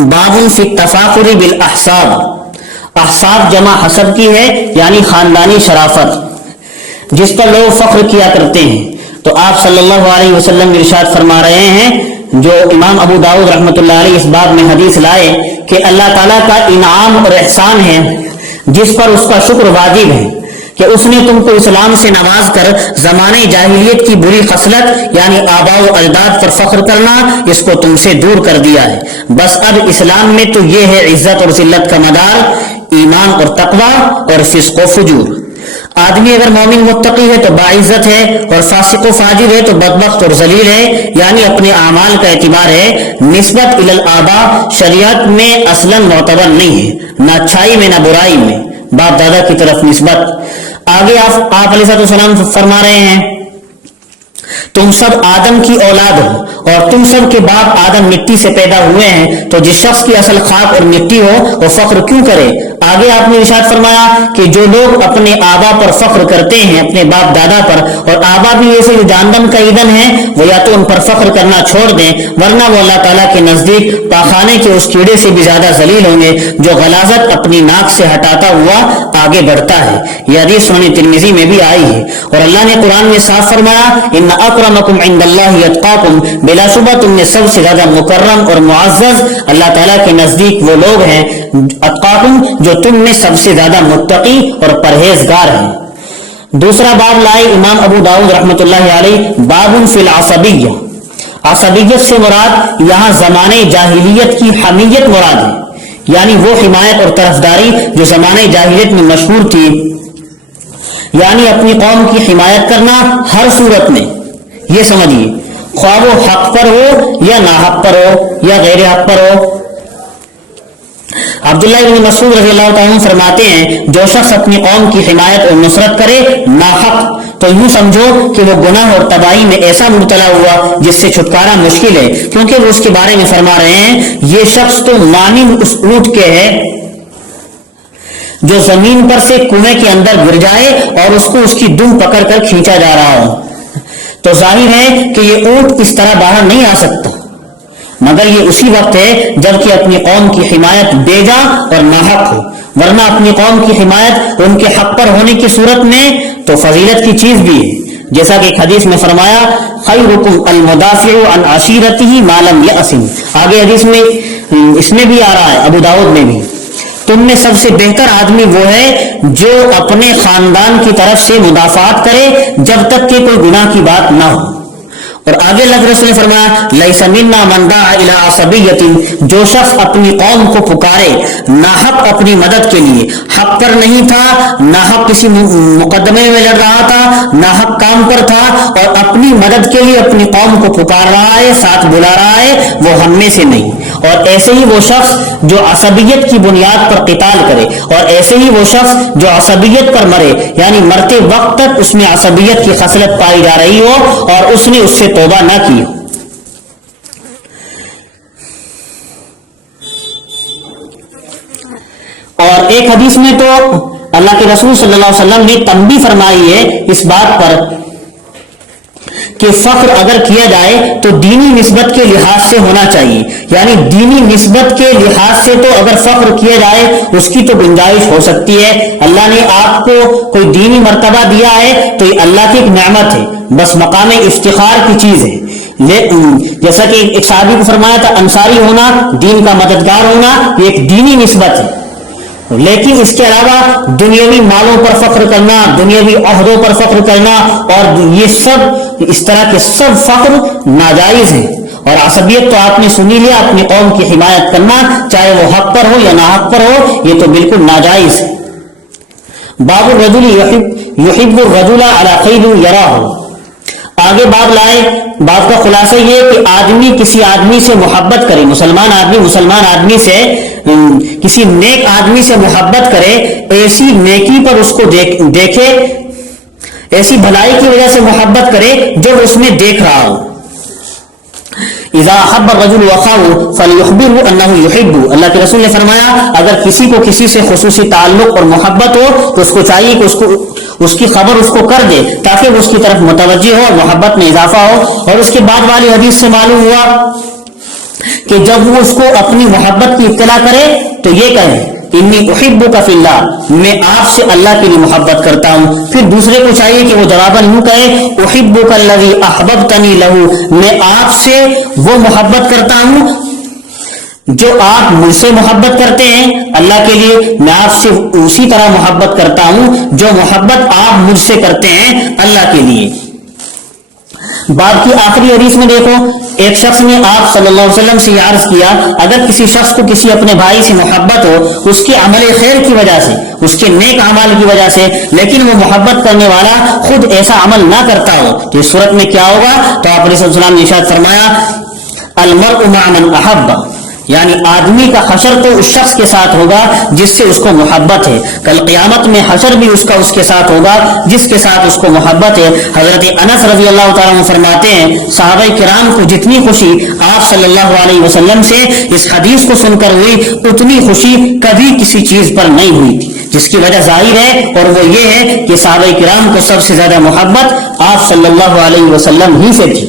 बाबुन फी तफाखुर bill अहसाब। अहसाब जमा हसब की है, यानी खानदानी शराफत, जिस पर लोग फख्र किया करते हैं। तो आप सल्लल्लाहु अलैहि वसल्लम इरशाद फरमा रहे हैं, जो इमाम अबू दाऊद रहमतुल्लाह अलैहि इस बाब में हदीस लाए कि अल्लाह ताला का इनाम और एहसान है जिस पर उसका शुक्र वाजिब है कि उसने तुमको इस्लाम से नवाज कर जमाने जाहिलियत की बुरी खसलत यानी आबा व अजदाद पर फख्र करना, इसको तुमसे दूर कर दिया है। बस अब इस्लाम में तो ये है इज्जत और जिल्लत का मदार ईमान और तकवा और फिस्क व फुजूर। आदमी अगर मोमिन मुत्तकी है तो बाइज्जत है, और फासिक व फाजिर है तो बदबख्त और जलील है, यानी अपने अमाल का एतबार है। निस्बत इलल आबा शरीयत में असलन मोतबर नहीं है, न अच्छाई में न बुराई में, बाप दादा की तरफ निस्बत। आगे आप अलैहिस्सलाम फरमा रहे हैं, तुम सब आदम की औलाद हो और तुम सब के बाप आदम मिट्टी से पैदा हुए हैं, तो जिस शख्स की असल खाक और मिट्टी हो वो फख्र क्यों करे। आगे आपने इरशाद फरमाया कि जो लोग अपने आबा पर फख्र करते हैं, अपने बाप दादा पर, और आबा भी ऐसे जो जानदन का ईंधन है, वो या तो उन पर फख्र करना छोड़ दें, वरना वो अल्लाह ताला के नजदीक पाखाने के उस कीड़े से भी ज्यादा जलील होंगे जो गलाजत अपनी नाक से हटाता हुआ आगे बढ़ता है। यह हदीस सुनन तिरमिजी में भी आई है। और अल्लाह ने कुरान में साफ फरमाया, इन्ना अक्रमकुम इंदल्लाहि अत्काकुम, बिलाशुबा तुम में सबसे ज्यादा मुकर्रम और मुअज़्ज़ज़ अल्लाह ताला के नजदीक वो लोग हैं, अत्काकुम, जो तुम में सबसे ज्यादा मुत्तकी और परहेजगार हैं। दूसरा बाब लाए इमाम अबू दाऊद रहमतुल्लाहि अलैहि, बाबुन फिल असबिय्या। असबियत से मुराद यहाँ जमाने जाहिलियत की हमीयत मुराद है, यानी वो हिमायत और तरफदारी जो जमाने जाहिलियत में मशहूर थी, यानी अपनी कौम की हिमायत करना हर सूरत में। ये समझिए, ख्वाह वो हक पर हो या नाहक पर हो या गैर हक पर हो। अब्दुल्लाह इब्न मसूद रज़ियल्लाहु ताला अन्हु फरमाते हैं, जो शख्स अपनी कौम की हिमायत और नुसरत करे नाहक, तो यूं समझो कि वो गुनाह और तबाही में ऐसा मुब्तला हुआ जिससे छुटकारा मुश्किल है, क्योंकि वो उसके बारे में फरमा रहे हैं, ये शख्स तो मानिंद उस ऊंट के है जो जमीन पर से कुएं के अंदर गिर जाए और उसको उसकी दुम पकड़कर खींचा जा रहा हो। तो जाहिर है कि ये ऊंट इस तरह बाहर नहीं आ सकता, मगर ये उसी वक्त है जबकि अपनी कौम की हिमायत बेजा और नाहक हो, वरना अपनी कौम की हिमायत उनके हक पर होने की सूरत में तो फजीलत की चीज भी है। जैसा कि एक हदीस में फरमाया, खैरुकुम अल मुदाफिउ अन अशीरतिही मा लम यअसिम। आगे हदीस में इसमें भी आ रहा है, अबू दाऊद में भी, तुम में सबसे बेहतर आदमी वो है जो अपने खानदान की तरफ से मुदाफात करे जब तक कि कोई गुनाह की बात ना हो। और आगे रसूल ने फरमाया, लैसा मिन्ना मन दाअ इला असबियतिन, जो शख्स अपनी कौम को पुकारे नाहक अपनी मदद के लिए, हक पर नहीं था, नाहक किसी मुकदमे में लड़ रहा था, नाहक काम पर था, और अपनी मदद के लिए अपनी कौम को पुकार रहा है, साथ बुला रहा है, वो हम में से नहीं। और ऐसे ही वो शख्स जो असबियत की बुनियाद पर क़िताल करे, और ऐसे ही वो शख्स जो असबियत पर मरे, यानी मरते वक्त तक उसमें असबियत की खसलत पाई जा रही हो और उसने उससे तौबा ना की हो। और एक हदीस में तो अल्लाह के रसूल सल्लल्लाहु अलैहि वसल्लम ने तंबीह फरमाई है इस बात पर कि फख्र अगर किया जाए तो दीनी निस्बत के लिहाज से होना चाहिए, यानी दीनी निस्बत के लिहाज से तो अगर फख्र किया जाए उसकी तो गुंजाइश हो सकती है। अल्लाह ने आपको कोई दीनी मर्तबा दिया है तो ये अल्लाह की एक नेमत है, बस मकाम इफ्तिखार की चीज है। जैसा कि एक साहबी को फरमाया था, अंसारी होना, दीन का मददगार होना, ये एक दीनी निस्बत है। लेकिन इसके अलावा दुनियावी मालों पर फख्र करना, दुनियावी अहदों पर फख्र करना, और ये सब इस तरह के सब फख्र नाजायज है। और असबियत तो आपने सुनी लिया, अपनी कौम की हिमायत करना, चाहे वो हक पर हो या ना हक पर हो, ये तो बिल्कुल नाजायज है। बाबुर रजुल युहिब्बुर रजुला अला खैरिन यराहु। आगे बाब लाए, बाब का खुलासा ये कि आदमी किसी आदमी से मोहब्बत करे, मुसलमान आदमी से किसी नेक आदमी से मोहब्बत करे, ऐसी नेकी पर उसको देखे, ऐसी भलाई की वजह से मोहब्बत करे जो उसमें देख रहा हो। इज़ा हब्ब रजुल वखाहु फलयुखबिरहु अन्नहु युहिब्बु। अल्लाह के रसूल ने फरमाया, अगर किसी को किसी से खुसूसी ताल्लुक और मोहब्बत हो तो उसको चाहिए कि उसकी खबर उसको कर दे ताकि वो उसकी तरफ मुतवज्जह हो और मोहब्बत में इजाफा हो। और उसके बाद वाली हदीस से मालूम हुआ کہ جب وہ اس کو اپنی محبت کی اطلاع کرے تو یہ کہے انی احبک فی اللہ، میں آپ سے اللہ کے لیے محبت کرتا ہوں۔ پھر دوسرے کو چاہیے کہ وہ جواباً یوں کہے احبک الذی احببتنی لہ، میں آپ سے وہ محبت کرتا ہوں جو آپ مجھ سے محبت کرتے ہیں اللہ کے لیے، میں آپ سے اسی طرح محبت کرتا ہوں جو محبت آپ مجھ سے کرتے ہیں اللہ کے لیے۔ باب کی آخری حدیث میں دیکھو، ایک شخص نے آپ صلی اللہ علیہ وسلم سے یہ عرض کیا اگر کسی شخص کو کسی اپنے بھائی سے محبت ہو اس کے عمل خیر کی وجہ سے، اس کے نیک اعمال کی وجہ سے، لیکن وہ محبت کرنے والا خود ایسا عمل نہ کرتا ہو تو اس صورت میں کیا ہوگا؟ تو آپ علیہ السلام نے ارشاد فرمایا المرء مع من احب، یعنی آدمی کا حشر تو اس شخص کے ساتھ ہوگا جس سے اس کو محبت ہے، کل قیامت میں حشر بھی اس کا اس کے ساتھ ہوگا جس کے ساتھ اس کو محبت ہے۔ حضرت انس رضی اللہ تعالیٰ عنہ فرماتے ہیں صحابہ کرام کو جتنی خوشی آپ صلی اللہ علیہ وسلم سے اس حدیث کو سن کر ہوئی اتنی خوشی کبھی کسی چیز پر نہیں ہوئی تھی، جس کی وجہ ظاہر ہے اور وہ یہ ہے کہ صحابہ کرام کو سب سے زیادہ محبت آپ صلی اللہ علیہ وسلم ہی سے تھی۔